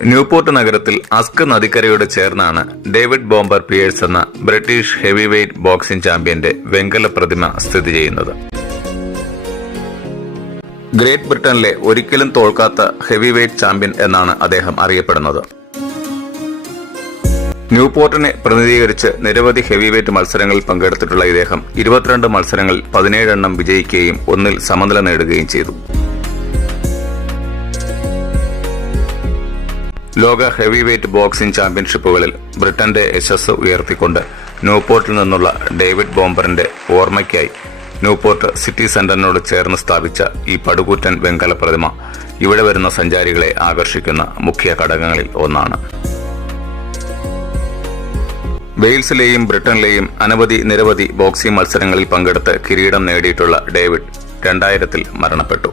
Newport നഗരത്തിൽ Usk നദിക്കരയോട് ചേർന്നാണ് ഡേവിഡ് ബോംബർ പിയേഴ്സ് എന്ന ബ്രിട്ടീഷ് ഹെവി വെയ്റ്റ് ബോക്സിംഗ് ചാമ്പ്യന്റെ വെങ്കല പ്രതിമ സ്ഥിതി ചെയ്യുന്നത്. ഗ്രേറ്റ് ബ്രിട്ടനിലെ ഒരിക്കലും തോൽക്കാത്ത ഹെവി വെയ്റ്റ് ചാമ്പ്യൻ എന്നാണ് അദ്ദേഹം അറിയപ്പെടുന്നത്. ന്യൂപോർട്ടിനെ പ്രതിനിധീകരിച്ച് നിരവധി ഹെവി വെയ്റ്റ് മത്സരങ്ങളിൽ പങ്കെടുത്തിട്ടുള്ള ഇദ്ദേഹം ഇരുപത്തിരണ്ട് മത്സരങ്ങളിൽ പതിനേഴെണ്ണം വിജയിക്കുകയും ഒന്നിൽ സമനില നേടുകയും ചെയ്തു. ലോക ഹെവി വെയ്റ്റ് ബോക്സിംഗ് ചാമ്പ്യൻഷിപ്പുകളിൽ ബ്രിട്ടന്റെ യശസ് ഉയർത്തിക്കൊണ്ട് ന്യൂപോർട്ടിൽ നിന്നുള്ള ഡേവിഡ് ബോംബറിന്റെ ഓർമ്മയ്ക്കായി ന്യൂപോർട്ട് സിറ്റി സെന്ററിനോട് ചേർന്ന് സ്ഥാപിച്ച ഈ പടുകൂറ്റൻ വെങ്കല പ്രതിമ ഇവിടെ വരുന്ന സഞ്ചാരികളെ ആകർഷിക്കുന്ന മുഖ്യ ഘടകങ്ങളിൽ ഒന്നാണ്. വെയിൽസിലെയും ബ്രിട്ടനിലെയും അനവധി നിരവധി ബോക്സിംഗ് മത്സരങ്ങളിൽ പങ്കെടുത്ത് കിരീടം നേടിയിട്ടുള്ള ഡേവിഡ് രണ്ടായിരത്തിൽ മരണപ്പെട്ടു.